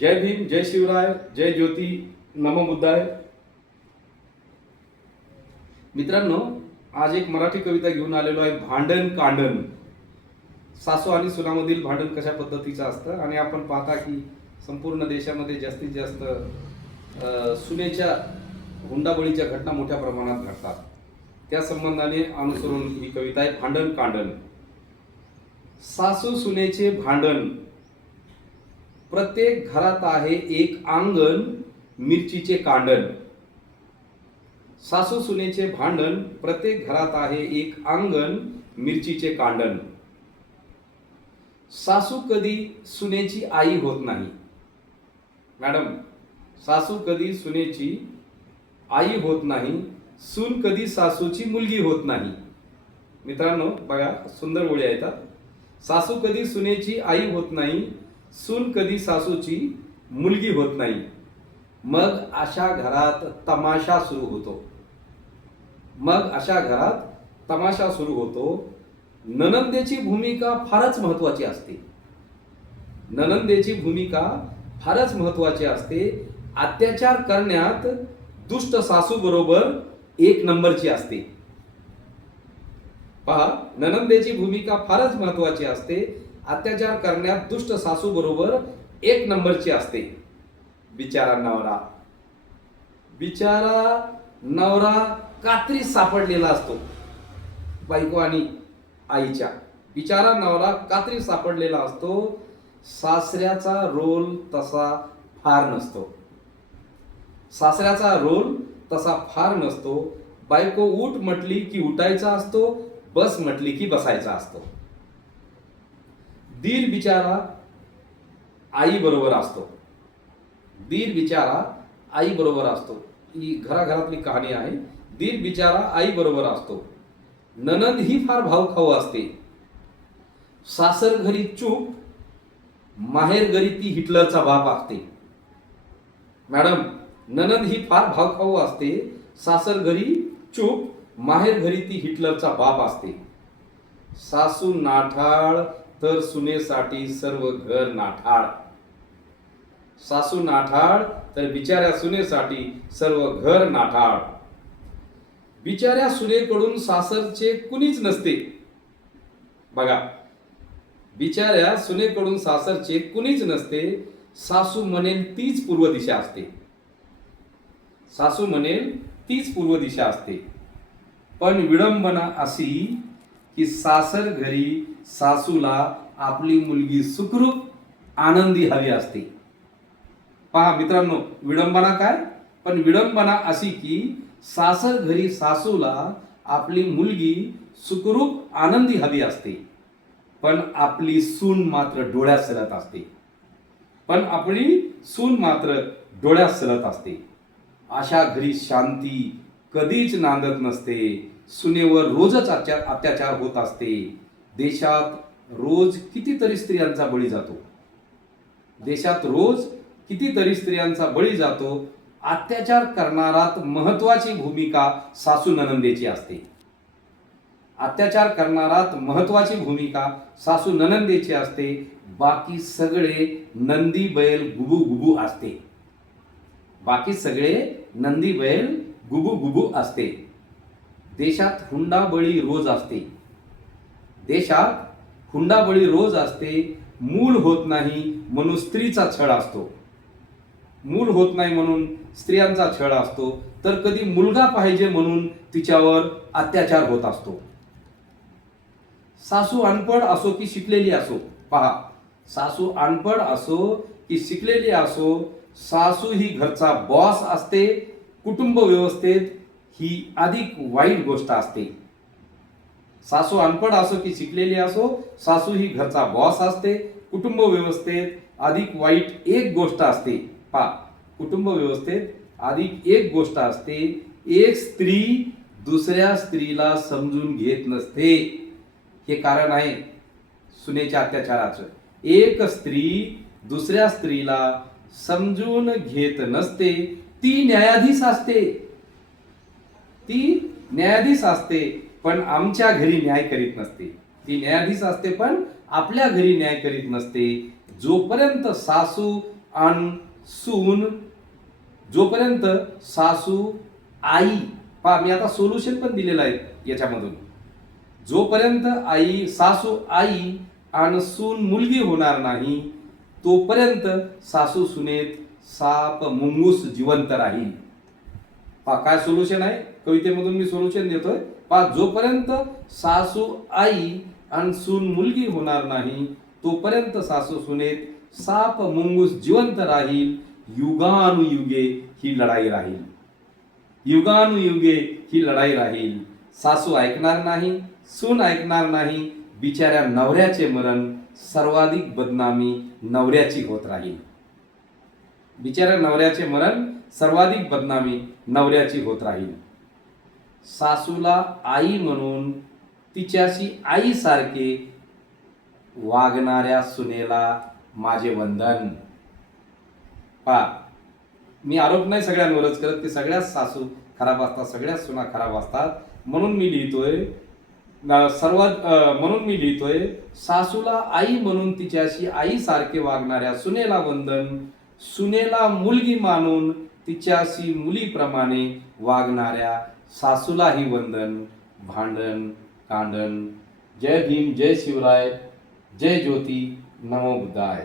जय भीम, जय शिवराय, जय ज्योती, नमो बुद्धाय. मित्रांनो, आज एक मराठी कविता घेऊन आलेलो आहे. भांडण कांडण. सासू आणि सुनामधील भांडण कशा पद्धतीचं असतं आणि आपण पाहता की संपूर्ण देशामध्ये जास्तीत जास्त सुनेच्या हुंडाबळीच्या घटना मोठ्या प्रमाणात घडतात. त्या संबंधाने अनुसरून ही कविता आहे. भांडण कांडण. सासू सुनेचे भांडण. प्रत्येक घरात आहे एक अंगण, मिरचीचे कांडण. सासू सुनेचे भांडण. प्रत्येक घरात आहे एक अंगण, मिरचीचे कांडण. सासू कधी सुनेची आई होत नाही. मॅडम, सासू कधी सुनेची आई होत नाही. सून कधी सासूची मुलगी होत नाही. मित्रांनो बघा, सुंदर ओळी आहेत. सासू कधी सुनेची आई होत नाही. सून कधी सासूची मुलगी होत नाही. मग अशा घरात तमाशा सुरू होतो. ननंदेची भूमिका फारच महत्वाची असते. अत्याचार करण्यात दुष्ट सासू बरोबर एक नंबरची असते. पहा, ननंदेची भूमिका फारच महत्वाची असते. अत्याचार करण्यात दुष्ट सासू बरोबर एक नंबरची असते. बिचारा नवरा कात्रीत सापडलेला असतो. बायको आणि आईच्या बिचारा नवरा कात्रीत सापडलेला असतो. सासऱ्याचा रोल तसा फार नसतो. बायको उठ म्हटली की उठायचा असतो, बस म्हटली की बसायचा असतो. दीर बिचारा आई बरोबर असतो. ही घराघरातली कहाणी आहे. दीर बिचारा आई बरोबर असतो. ननंद ही फार भावखाऊ असते. सासर घरी चूप, माहेर घरी ती हिटलरचा बाप असते. मॅडम, ननंद ही फार भावखाऊ असते. सासर घरी चूप, माहेर घरी ती हिटलरचा बाप असते. सासू नाठाळ तर सुनेसाठी सर्व घर नाठाळ. सासू नाठाळ तर बिचाऱ्या सुनेसाठी सर्व घर नाठाळ. बिचाऱ्या सुनेकडून सासरचे कुणीच नसते. बघा, बिचाऱ्या सुनेकडून सासरचे कुणीच नसते. सासू म्हणेल तीच पूर्व दिशा असते. पण विडंबना अशी की सासर घरी सासूला आपली मुलगी सुखरूप आनंदी हवी असते. पहा मित्रांनो, विडंबना काय? पण विडंबना अशी की सासर घरी सासूला आपली मुलगी सुखरूप आनंदी हवी असते. पण आपली सून मात्र डोळ्यात सलत असते. अशा घरी शांती कधीच नांदत नसते. सुनेवर रोजच अत्याचार होत असते. देशात रोज कितीतरी स्त्रियांचा बळी जातो. अत्याचार करणारात महत्वाची भूमिका सासू ननंदेची असते. बाकी सगळे नंदी बैल गुबू असते. देशात हुंडाबळी रोज असते. मूल होत नाही म्हणून स्त्रियांचा छळ असतो. तर कधी मुलगा पाहिजे म्हणून तिच्यावर अत्याचार होत असतो. सासू अनपढ असो की शिकलेली असो. पहा, सासू अनपढ असो की शिकलेली असो, सासू ही घरचा बॉस असते. कुटुंब व्यवस्थेत ही अधिक वाईट गोष्ट असते. सासू अनपढ असो की शिकलेली असो, सासू ही घरचा बॉस असते. कुटुंब व्यवस्थेत अधिक वाईट एक गोष्ट असते. पहा, कुटुंब व्यवस्थेत अधिक एक गोष्ट असते. एक स्त्री दुसऱ्या स्त्रीला समजून घेत नसते. हे कारण आहे सुनेच्या अत्याचाराचं. एक स्त्री दुसऱ्या स्त्रीला समजून घेत नसते. ती न्यायाधीश असते पण आमच्या घरी न्याय करीत नसते. ती न्यायाधीश असते पण आपल्या घरी न्याय करीत नसते. जोपर्यंत सासू आणि सून जोपर्यंत सासू आई, पहा मी आता सोल्युशन पण दिलेलं आहे याच्यामधून, जोपर्यंत आई सासू आई आणि सून मुलगी होणार नाही तोपर्यंत सासू सुनेत साप मुंगूस जिवंत राहील. पहा काय सोल्युशन आहे, कवितेमधून मी सोल्युशन देतोय. पहा जोपर्यंत सासू आई आणि सून मुलगी होणार नाही तोपर्यंत सासू सुनेत साप मुंगूस जिवंत राहील. युगानुयुगे ही लढाई राहील. युगानुयुगे ही लढाई राहील. सासू ऐकणार नाही, सून ऐकणार नाही. बिचाऱ्या नवऱ्याचे मरण सर्वाधिक बदनामी नवऱ्याची होत राहील. बिचाऱ्या नवऱ्याचे मरण सर्वाधिक बदनामी नवऱ्याची होत राहील. सासूला आई म्हणून तिच्याशी आईसारखे वागणाऱ्या सुनेला माझे वंदन. पहा मी आरोप नाही सगळ्यांवरच करत की सगळ्याच सासू खराब असतात, सगळ्याच सुना खराब असतात. म्हणून मी लिहितोय म्हणून मी लिहितोय सासूला आई म्हणून तिच्याशी आईसारखे वागणाऱ्या सुनेला वंदन. सुनेला मुलगी मानून तिच्याशी मुलीप्रमाणे वागणाऱ्या सासूलाही वंदन. भांडण कांडण. जय भीम, जय शिवराय, जय ज्योती, नमो बुद्धाय.